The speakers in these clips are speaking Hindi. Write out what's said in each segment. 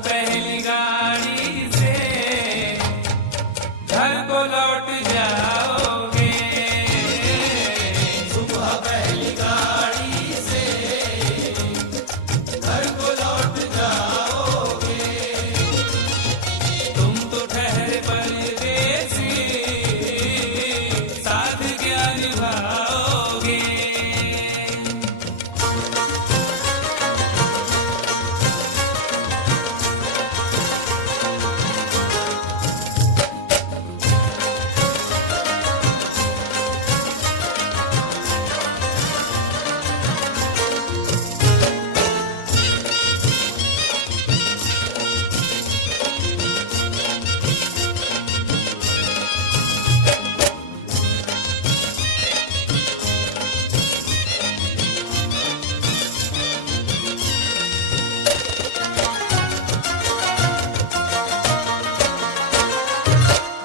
पहली गाड़ी से घर को लौट जाओगे। सुबह पहली गाड़ी से घर को लौट जाओगे। तुम तो ठहरे परदेसी, साथ क्या निभाओगे।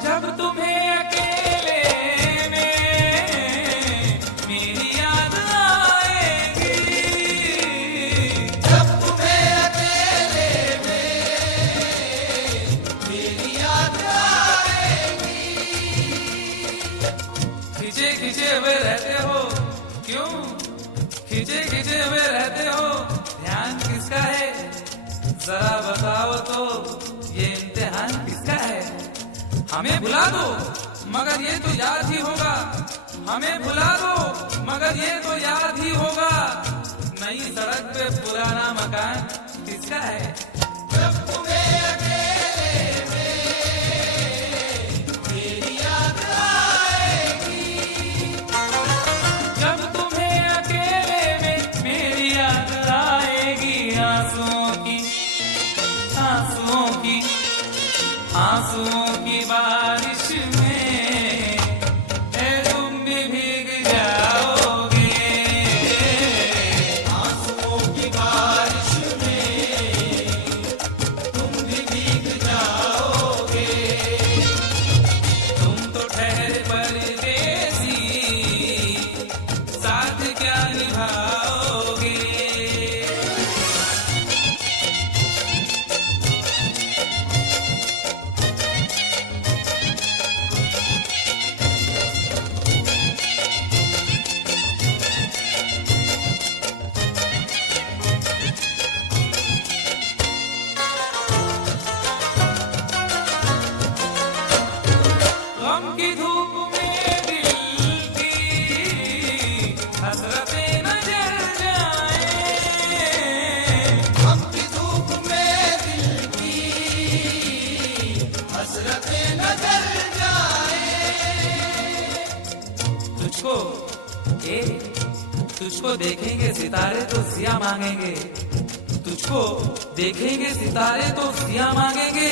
जब तुम्हें अकेले में मेरी याद आएगी, जब तुम्हें अकेले में मेरी याद आएगी। खिंचे खिंचे हुए रहते हो क्यों, खिंचे खिंचे हुए रहते हो, ध्यान किसका है जरा बताओ तो, ये इम्तिहान किसका है। हमें भुला दो मगर ये तो याद ही होगा, हमें भुला दो मगर ये तो याद ही होगा। नई सड़क पे पुराना मकान किसका है। जब तुम्हें अकेले में मेरी याद आएगी। जब तुम्हें अकेले में मेरी याद आएगी, आंसुओं की आंसुओं की आंसुओं की बारिश में तुम भी भीग जाओगे। आंसुओं की बारिश में तुम भी भीग जाओगे। तुम तो ठहरे परदेसी, साथ क्या निभाओगे। गम की धूप में दिल की हसरतें न जल जाएं। गम की धूप में दिल की हसरतें न जल जाएं। तुझको तुझको देखेंगे सितारे तो सिया मांगेंगे, तुझको देखेंगे सितारे तो सिया मांगेंगे,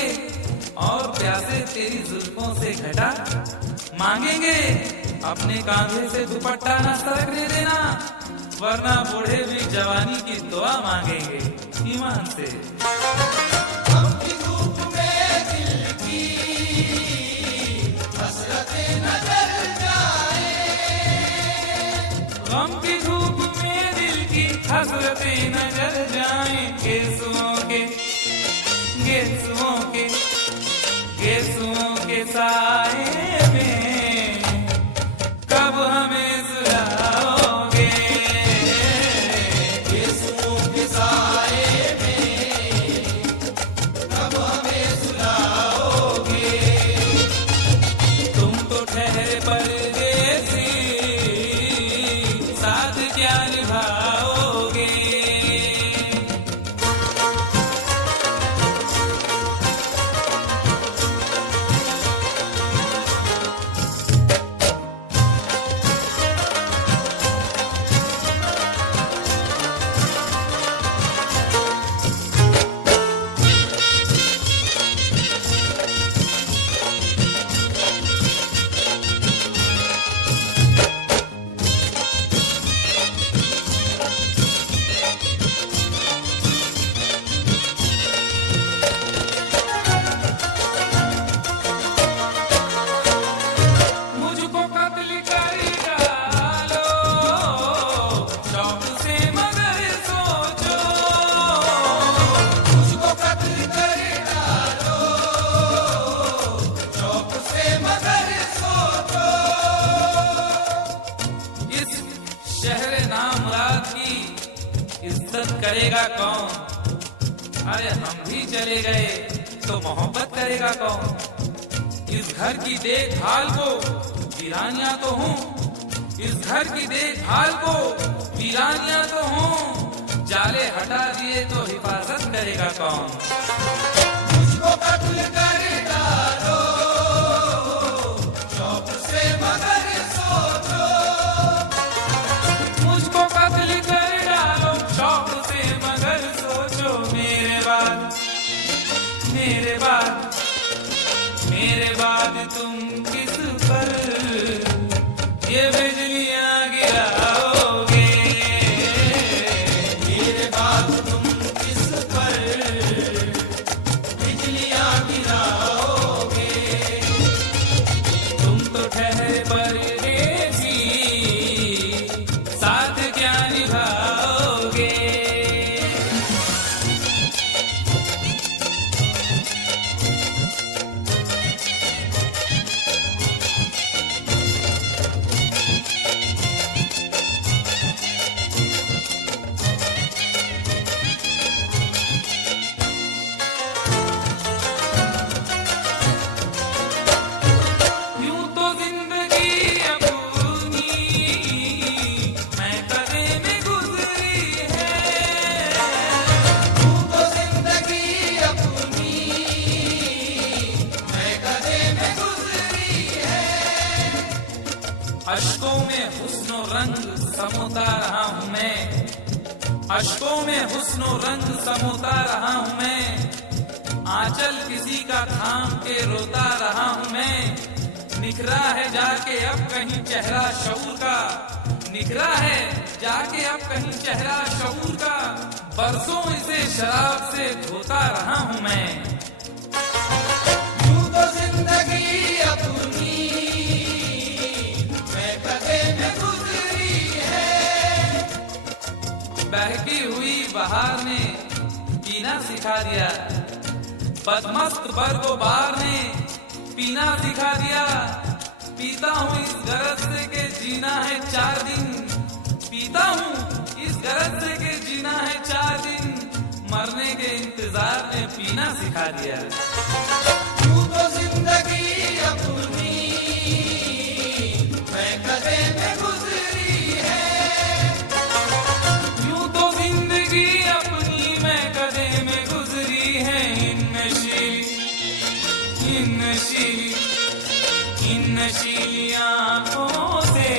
और प्यासे तेरी जुल्फों से घटा मांगेंगे। अपने कांधे से दुपट्टा न सरकने देना, वरना बूढ़े भी जवानी की दुआ मांगेंगे ईमान से। गम की धूप में दिल की हसरतें न जल जाएं। गम की धूप में दिल की हसरतें न जल जाएं। गेसुओं के गेसुओं के गेसुओं के साए में कब हमें सुलाओगे। गेसुओं के साए में कब हमें सुलाओगे। तुम तो ठहरे परदेसी, साथ क्या निभाओगे। करेगा कौन? अरे हम भी चले गए तो मोहब्बत करेगा कौन? इस घर की देखभाल को वीरानियां तो हूँ, इस घर की देखभाल को वीरानियां तो हूँ, जाले हटा दिए तो हिफाजत करेगा कौन? मुझको कत्ल कर डालो शौक से मगर सोचो, मुझको कत्ल कर डालो शौक से मगर सोचो, मेरे बाद मेरे बाद मेरे बाद तुम किस पर ये बिजलियां गिराओगे? मेरे बाद तुम किस पर बिजलियां गिराओगे? तुम तो ठहरे परदेसी, साथ क्या निभाओगे? यूं तो जिंदगी अपनी मैं कदे में गुजरी है, तू तो जिंदगी अपनी मैं कदे में गुजरी है। अश्कों में हुस्नो रंग समोता रहा हूँ मैं, अश्कों में हुस्नो रंग समोता रहा हूँ मैं, आंचल किसी का थाम के रोता रहा हूँ मैं, निखरा है जाके अब कहीं चेहरा शऊर का, निखरा है जाके अब कहीं चेहरा शऊर का, बरसों इसे शराब से धोता रहा हूँ मैं। तू तो जिंदगी अपनी मैं कदे में गुजरी है। बहकी हुई बहार ने पीना सिखा दिया, बदमस्त बरगो बार ने पीना सिखा दिया, पीता हूँ इस गरज से के जीना है 4 दिन, पीता हूँ इस गरज से के जीना है 4 दिन, मरने के इंतजार में पीना सिखा दिया। तू तो जिंदगी अपनी मैं कदे में गुजरी है। यूं तो जिंदगी अपनी मैं कदे में गुजरी है, इन नशीली आंखों से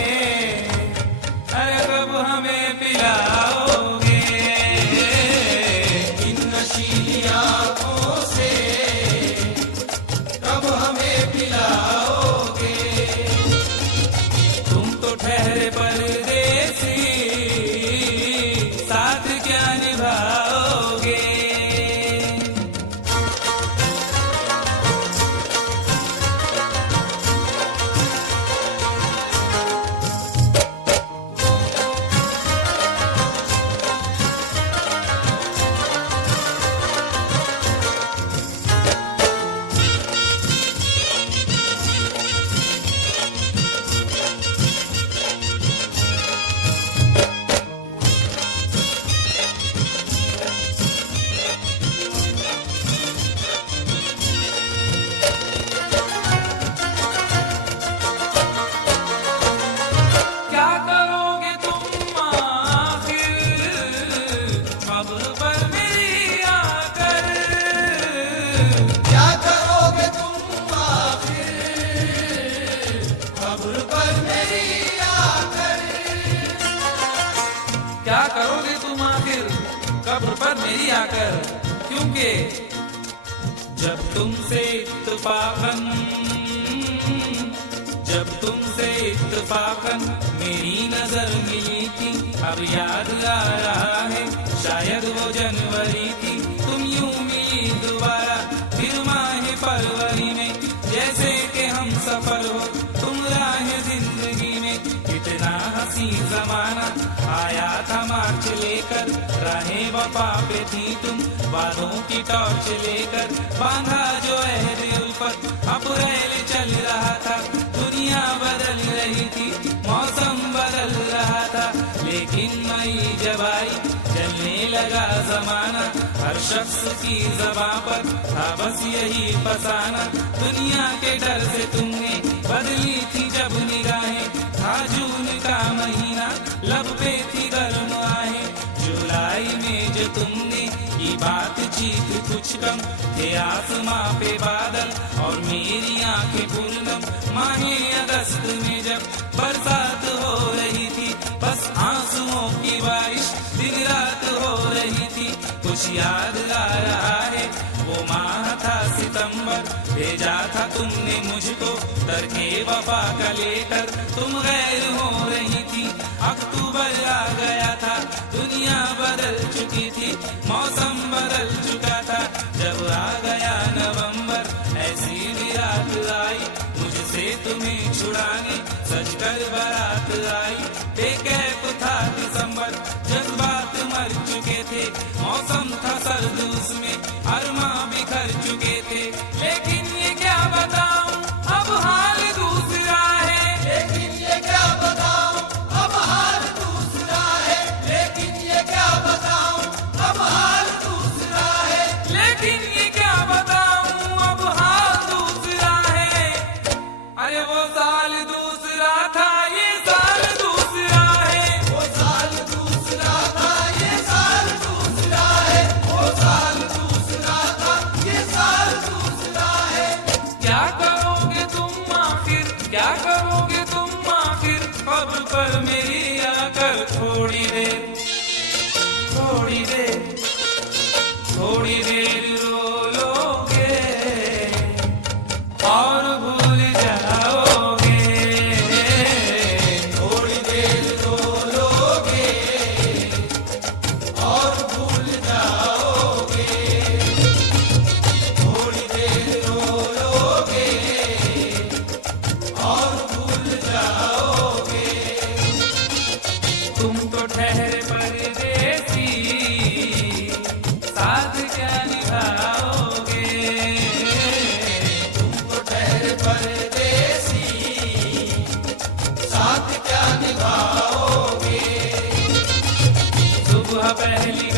अरे कब हमें पिलाओगे? इन नशीली आंखों से कब हमें पिलाओगे? तुम तो ठहरे परदेसी, साथ क्या निभाओगे? क्या करोगे तुम आखिर कब्र पर मेरी आकर? क्या करोगे तुम आखिर कब्र पर मेरी आकर? क्या करोगे तुम आखिर कब्र पर मेरी आकर? क्योंकि जब तुमसे इत्तफाकन मेरी नजर मिली थी, अब याद आ रहा है शायद वो जनवरी थी, तुम यूं मिली दोबारा फिर माह फरवरी में, जैसे कि हम सफर हो तुम राह जिंदगी में। इतना हंसी जमाना आया था मार्च लेकर, राहें वफा पे थी तुम वादों की टॉर्च लेकर, बांधा जो अहद उल्फत अप्रैल चल रहा था, दुनिया बदल रही थी मौसम बदल रहा था, लेकिन मई जब आई जलने लगा जमाना, हर शख्स की ज़बां पर था बस यही फसाना। दुनिया के डर से तुमने बदली थी जब निगाहें, था जून का महीना लब पे थी गर्म आहें। जुलाई में जो तुमने की बातचीत कुछ कम थे, आसमां पे बादल और मेरी आंखें पूर्णम। माहे अगस्त में जब बरसात हो रही थी, बस आंसुओं की बारिश दिन रात हो रही थी। कुछ याद आ रहा है वो माह था सितंबर, भेजा था तुमने मुझको तरके वफा का लेकर, तुम गैर हो रही थी। अक्टूबर आ गया था, दुनिया बदल चुकी थी, मौसम बदल चुका था। जब आ गया नवंबर, ऐसी भी रात आई मुझसे तुम्हें छुड़ाने, सजकर बारात आई। बेकैफ था दिसंबर, जज्बात मर चुके थे, मौसम था सर्द उसमें अरमां बिखर चुके थे। लेकिन ये क्या बताऊं अब हाल दूसरा है, लेकिन ये क्या बताऊं अब हाल दूसरा है, लेकिन ये क्या बताऊं अब हाल दूसरा है, लेकिन ये क्या बताऊं अब हाल दूसरा है। अरे वो साल दूसरा था, ये साल दूसरा है, वो साल दूसरा था, ये साल दूसरा है, वो साल दूसरा था, ये साल दूसरा है। क्या करोगे तुम आखिर, क्या करोगे तुम आखिर, खबर पर मेरी आकर थोड़ी देर, थोड़ी देर, थोड़ी देर रो लोगे और भूल जाओगे, थोड़ी देर रो लोगे और भूल जाओगे, थोड़ी देर रो लोगे और भूल जाओगे। तुम तो ठहरे परदेसी, साथ क्या निभाओगे, तुम तो ठहरे परदेसी, साथ क्या निभाओगे। सुबह पहली